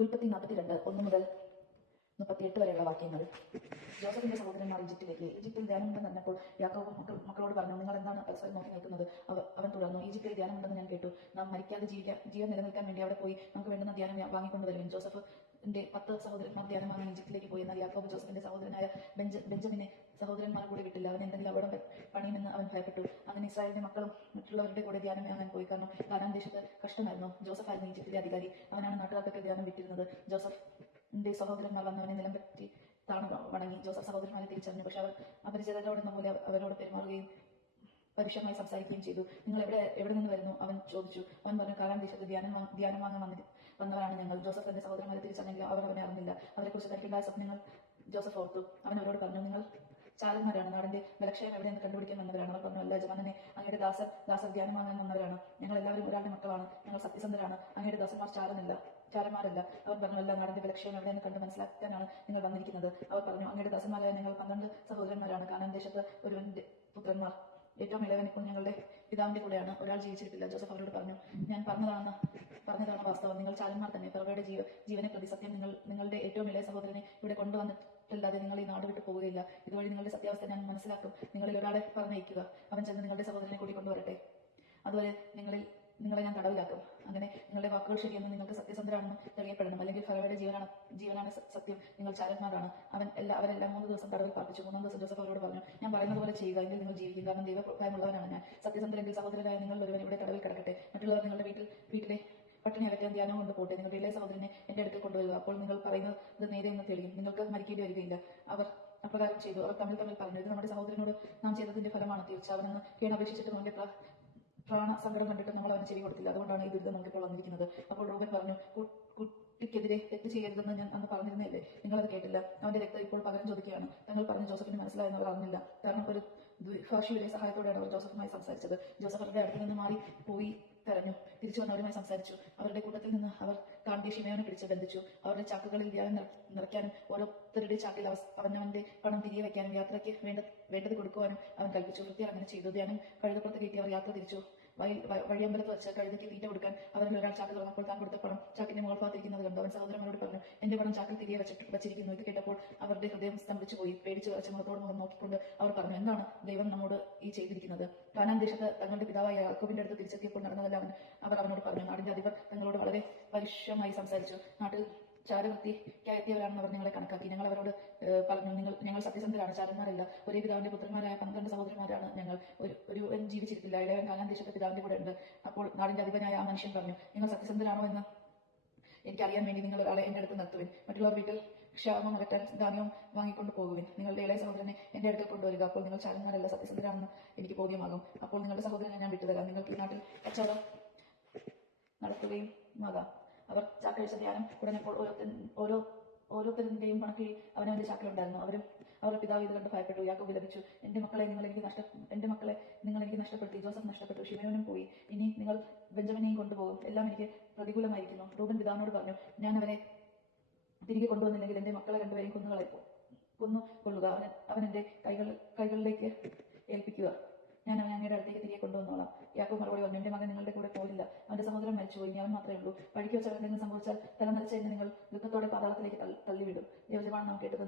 ഉൽപ്പത്തി 42 1 മുതൽ 38 വരെയുള്ള വാക്യങ്ങൾ. ജോസഫിന്റെ സഹോദരന്മാർ ഈജിപ്തിൽ ധ്യാനമുണ്ടെന്ന് അറിഞ്ഞപ്പോൾ യാക്കോബ് മക്കളോട് പറഞ്ഞു, നിങ്ങൾ എന്താണ് പരസ്പരം നോക്കി നിൽക്കുന്നത്? അവൻ തുടർന്നു, ഈജിപ്തിൽ ധ്യാനമുണ്ടെന്ന് ഞാൻ കേട്ടു. നാം മരിക്കാതെ ജീവൻ നിലനിൽക്കാൻ വേണ്ടി അവിടെ പോയി നമുക്ക് വേണ്ടുന്ന ധ്യാനം വാങ്ങിക്കൊണ്ടുവരുവിൻ. ജോസഫിന്റെ 10 സഹോദരന്മാർ ധ്യാനം വാങ്ങാൻ ഈജിപ്തിലേക്ക് പോയി. എന്നാൽ യാക്കോബ് ജോസഫിന്റെ സഹോദരനായ ബെഞ്ചമിനെ സഹോദരന്മാർ കൂടെ വിട്ടില്ല. അവൻ എന്തെങ്കിലും അപകടം പണിയുമെന്ന് അവൻ ഭയപ്പെട്ടു. അങ്ങനെ ഇസ്രായേലിന്റെ മക്കളും മറ്റുള്ളവരുടെ കൂടെ ധ്യാനം വാങ്ങാൻ പോയി. കാരണം കാനാൻ ദേശത്ത് കഷ്ടമായിരുന്നു. ജോസഫായിരുന്നു ഈജിപ്തിലെ അധികാരി. അവനാണ് നാട്ടുകാർക്കൊക്കെ ധ്യാനം വിട്ടിരുന്നത്. ജോസഫിന്റെ സഹോദരന്മാർ വന്നവനെ നിലം പറ്റി വണങ്ങി. ജോസഫ് സഹോദരന്മാരെ തിരിച്ചറിഞ്ഞു. പക്ഷെ അവർ അപരിചിതരോടെന്ന പോലെ അവരോട് പെരുമാറുകയും പരുഷമായി സംസാരിക്കുകയും ചെയ്തു. നിങ്ങൾ എവിടെ നിന്ന് വരുന്നു? അവൻ ചോദിച്ചു. അവൻ പറഞ്ഞു, കാനാൻ ദേശത്ത് ധ്യാനം വാങ്ങാൻ വന്നവരാണ് ഞങ്ങൾ. ജോസഫ് തന്റെ സഹോദരന്മാരെ തിരിച്ചറിഞ്ഞെങ്കിൽ അവർ അവനെ അറിഞ്ഞില്ല. അവരെക്കുറിച്ച് തനിക്കുണ്ടായ സ്വപ്നങ്ങൾ ജോസഫ് ഓർത്തു. അവൻ അവരോട് പറഞ്ഞു, നിങ്ങൾ ചാരന്മാരാണ്. നാടിന്റെ ബലക്ഷയം എവിടെയെന്ന് കണ്ടുപിടിക്കാൻ വന്നവരാണ്. അവർ പറഞ്ഞു, അല്ല യജമാനനെ, അങ്ങയുടെ ദാസർ ധ്യാനം വാങ്ങാൻ വന്നവരാണ്. ഞങ്ങൾ എല്ലാവരും ഒരാളുടെ മക്കളാണ്. ഞങ്ങൾ സത്യസന്ധരാണ്. അങ്ങയുടെ ദാസന്മാർ ചാരന്മാരല്ല. അവർ പറഞ്ഞു, അല്ല, നാടിന്റെ ബലക്ഷയം എവിടെയെന്ന് കണ്ട് മനസ്സിലാക്കാനാണ് നിങ്ങൾ വന്നിരിക്കുന്നത്. അവർ പറഞ്ഞു, അങ്ങയുടെ ദാസന്മാരായ ഞങ്ങൾ 12 സഹോദരന്മാരാണ്. കാനാൻ ദേശത്ത് ഒരുവന്റെ പുത്രന്മാർ. ഏറ്റവും ഇളയവൻ ഇപ്പോൾ ഞങ്ങളുടെ പിതാവിന്റെ കൂടെയാണ്. ഒരാൾ ജീവിച്ചിരിപ്പില്ല. ജോസഫ് അവരോട് പറഞ്ഞു, ഞാൻ പറഞ്ഞതാണ് വാസ്തവം. നിങ്ങൾ ചാരന്മാർ തന്നെ. പിറവയുടെ ജീവനെ പ്രതി സത്യം, നിങ്ങളുടെ ഏറ്റവും ഇളയ സഹോദരനെ ഇവിടെ കൊണ്ടുവന്നിട്ടല്ലാതെ നിങ്ങൾ ഈ നാട് വിട്ടു പോവുകയില്ല. ഇതുവഴി നിങ്ങളുടെ സത്യാവസ്ഥ ഞാൻ മനസ്സിലാക്കും. നിങ്ങളിൽ ഒരാളെ പറഞ്ഞയക്കുക. അവൻ ചെന്ന് നിങ്ങളുടെ സഹോദരനെ കൂട്ടിക്കൊണ്ടുവരട്ടെ. അതുവരെ നിങ്ങളെ ഞാൻ തടവിലാക്കും. അങ്ങനെ നിങ്ങളുടെ വാക്കുകൾ ശരിയെന്ന് നിങ്ങൾക്ക് സത്യസന്ധരാണെന്ന് തെളിയപ്പെടണം. അല്ലെങ്കിൽ ഫറവയുടെ ജീവനാണ് സത്യം. നിങ്ങൾ ചാരന്മാരാണ്. അവരെല്ലാം 3 ദിവസം തടവിൽ പാർപ്പിച്ചു. 3-ാം ദിവസം ജോസഫ് അവരോട് പറഞ്ഞു, ഞാൻ പറയുന്നത് പോലെ ചെയ്യുക, എങ്കിൽ നിങ്ങൾ ജീവിക്കും. കാരണം ദൈവഭയമുള്ളവനാണ് ഞാൻ. സത്യസന്ധരെങ്കിൽ സഹോദരരായ നിങ്ങൾ ഒരുവൻ ഇവിടെ തടവിൽ കിടക്കട്ടെ. മറ്റുള്ളവർ നിങ്ങളുടെ വീട്ടിലെ പട്ടിണി അകറ്റാൻ ധ്യാനം കൊണ്ട് പോട്ടെ. നിങ്ങളുടെ ഇളയ സഹോദരനെ എന്റെ അടുത്ത് കൊണ്ടുവരിക. അപ്പോൾ നിങ്ങൾ പറയുന്നത് നേരെയെന്ന് തെളിയും. നിങ്ങൾക്ക് മരിക്കേണ്ടി വരികയില്ല. അവർ അപ്രകാരം ചെയ്തു. അവർ തമ്മിൽ പറഞ്ഞു, ഇത് നമ്മുടെ സഹോദരനോട് നാം ചെയ്തതിന്റെ ഫലമാണ്. തീർച്ച അവനെന്ന് കേൺ അപേക്ഷിച്ചിട്ട് അവന്റെ സങ്കടം കണ്ടിട്ട് നമ്മൾ അവന് ചെവി കൊടുത്തില്ല. അതുകൊണ്ടാണ് ഈ ദുരിതം നമുക്കിപ്പോൾ വന്നിരിക്കുന്നത്. അപ്പോൾ റൂബൻ പറഞ്ഞു, കുട്ടിക്കെതിരെ തെറ്റ് ചെയ്യരുതെന്ന് ഞാൻ അന്ന് പറഞ്ഞിരുന്നില്ലേ? നിങ്ങളത് കേട്ടില്ല. അവന്റെ രക്തം ഇപ്പോൾ പകരം ചോദിക്കുകയാണ്. തങ്ങൾ പറഞ്ഞ ജോസഫിന് മനസ്സിലായെന്ന് അവർ അറിഞ്ഞില്ല. കാരണം ഒരു ഭാഷയുടെ സഹായത്തോടെയാണ് അവർ ജോസഫുമായി സംസാരിച്ചത്. ജോസഫ് അവരുടെ അടുത്ത് നിന്ന് മാറി പോയി തെരഞ്ഞു. തിരിച്ചു വന്നവരുമായി സംസാരിച്ചു. അവരുടെ കൂട്ടത്തിൽ നിന്ന് അവർ കാൺകെ ശിമയോനെ പിടിച്ച് ബന്ധിച്ചു. അവരുടെ ചാക്കുകളിൽ ധ്യാനം നിറയ്ക്കാനും ഓരോരുത്തരുടെ ചാക്കിൽ അവനവന്റെ പണം തിരികെ വയ്ക്കാനും യാത്രയ്ക്ക് വേണ്ടത് കൊടുക്കുവാനും അവൻ കൽപ്പിച്ചു. വൃത്തിയാർ അങ്ങനെ ചെയ്തു. ധ്യാനം കഴുതപ്പുറത്ത് കയറ്റി അവർ യാത്ര തിരിച്ചു. വഴിയമ്പലത്ത് വെച്ച് കഴുതയ്ക്ക് തീറ്റ കൊടുക്കാൻ അവരിൽ ഒരാൾ ചാക്ക് തുറന്നപ്പോൾ താൻ കൊടുത്ത പണം ചാക്കിന്റെ മുകൾ ഭാഗത്തിരിക്കുന്നത് കണ്ടു. അവൻ സഹോദരന്മാരോട് പറഞ്ഞു, എന്റെ പണം ചാക്കിൽ തിരികെ വച്ചിരിക്കുന്നു. ഇത് കേട്ടപ്പോൾ അവരുടെ ഹൃദയം സ്തംഭിച്ചു പോയി. പേടിച്ചു വിറച്ച് മുഖത്തോട് മുഖം നോക്കിക്കൊണ്ട് അവർ പറഞ്ഞു, എന്താണ് ദൈവം നമ്മോട് ഈ ചെയ്തിരിക്കുന്നത്? കാനാൻ ദേശത്ത് തങ്ങളുടെ പിതാവായ യാക്കോബിന്റെ അടുത്ത് തിരിച്ചെത്തിയപ്പോൾ നടന്നതല്ല അവർ അവനോട് പറഞ്ഞു. നാടിന്റെ അധിപർ തങ്ങളോട് വളരെ പരുഷമായി സംസാരിച്ചു. നാട്ടിൽ ചാരവൃത്തിക്കായി എത്തിയവരാണെന്ന് അവർ ഞങ്ങളെ കണക്കാക്കി. ഞങ്ങൾ അവരോട് പറഞ്ഞു, ഞങ്ങൾ സത്യസന്ധരാണ്, ചാരന്മാരല്ല. ഒരേ പിതാവിന്റെ പുത്രന്മാരായ 12 സഹോദരന്മാരാണ് ഞങ്ങൾ. ഒരുവൻ ജീവിച്ചിരിപ്പില്ല. ഇളയവൻ കാനാൻ ദേശത്തെ പിതാവിന്റെ കൂടെ ഉണ്ട്. അപ്പോൾ നാടിന്റെ അധിപനായ ആ മനുഷ്യൻ പറഞ്ഞു, നിങ്ങൾ സത്യസന്ധരാണോ എന്ന് എനിക്കറിയാൻ വേണ്ടി നിങ്ങൾ ഒരാളെ എന്റെ അടുത്ത് നിർത്തുവിൻ. മറ്റുള്ളവർ വീട്ടിൽ ക്ഷാമം അകറ്റാൻ ധാന്യവും വാങ്ങിക്കൊണ്ട് പോകുവിൻ. നിങ്ങളുടെ ഇളയ സഹോദരനെ എന്റെ അടുത്ത് കൊണ്ടുവരിക. അപ്പോൾ നിങ്ങൾ ചാരന്മാരല്ല, സത്യസന്ധരാണെന്ന് എനിക്ക് ബോധ്യമാകും. അപ്പോൾ നിങ്ങളുടെ സഹോദരനെ ഞാൻ വിട്ടുതരാം. നിങ്ങൾക്ക് ഈ നാട്ടിൽ കച്ചവടം നടത്തുകയും ആകാം. അവർ ചാക്കഴിച്ച ധ്യാനം ഉടനപ്പോൾ ഓരോരുത്തരുടെയും പണക്കിഴി അവനവന്റെ ചാക്കിലുണ്ടായിരുന്നു. അവരുടെ പിതാവ് ഇത് കണ്ട് ഭയപ്പെട്ടു. യാക്കോബ് വിലപിച്ചു, എന്റെ മക്കളെ നിങ്ങൾ എനിക്ക് നഷ്ടപ്പെടുത്തി. ജോസഫ് നഷ്ടപ്പെട്ടു, ശിമയോനും പോയി. ഇനി നിങ്ങൾ ബെഞ്ചമിനെയും കൊണ്ടുപോകും. എല്ലാം എനിക്ക് പ്രതികൂലമായിരിക്കുന്നു. റൂബൻ പിതാവിനോട് പറഞ്ഞു, ഞാൻ അവരെ തിരികെ കൊണ്ടുവന്നില്ലെങ്കിൽ എന്റെ മക്കളെ രണ്ടുപേരെയും കൊന്നുകൊള്ളുക. അവൻ എന്റെ കൈകളിലേക്ക് ഏൽപ്പിക്കുക. ഞാൻ അവനെ അങ്ങയുടെ അടുത്തേക്ക് തിരികെ കൊണ്ടുവന്നോളാം. യാക്കോബ് മറുപടി പറഞ്ഞു, എന്റെ മകൻ നിങ്ങളുടെ കൂടെ പോയില്ല. അവന്റെ സഹോദരൻ മരിച്ചുപോയി. അവൻ മാത്രമേ ഉള്ളൂ. വഴിക്ക് വെച്ച് എന്തെങ്കിലും സംഭവിച്ചാൽ തല നിറച്ച എന്നെ നിങ്ങൾ ദുഃഖത്തോടെ പാതാളത്തിലേക്ക് തള്ളിവിടും. യോജനമാണ് നാം കേട്ടത്.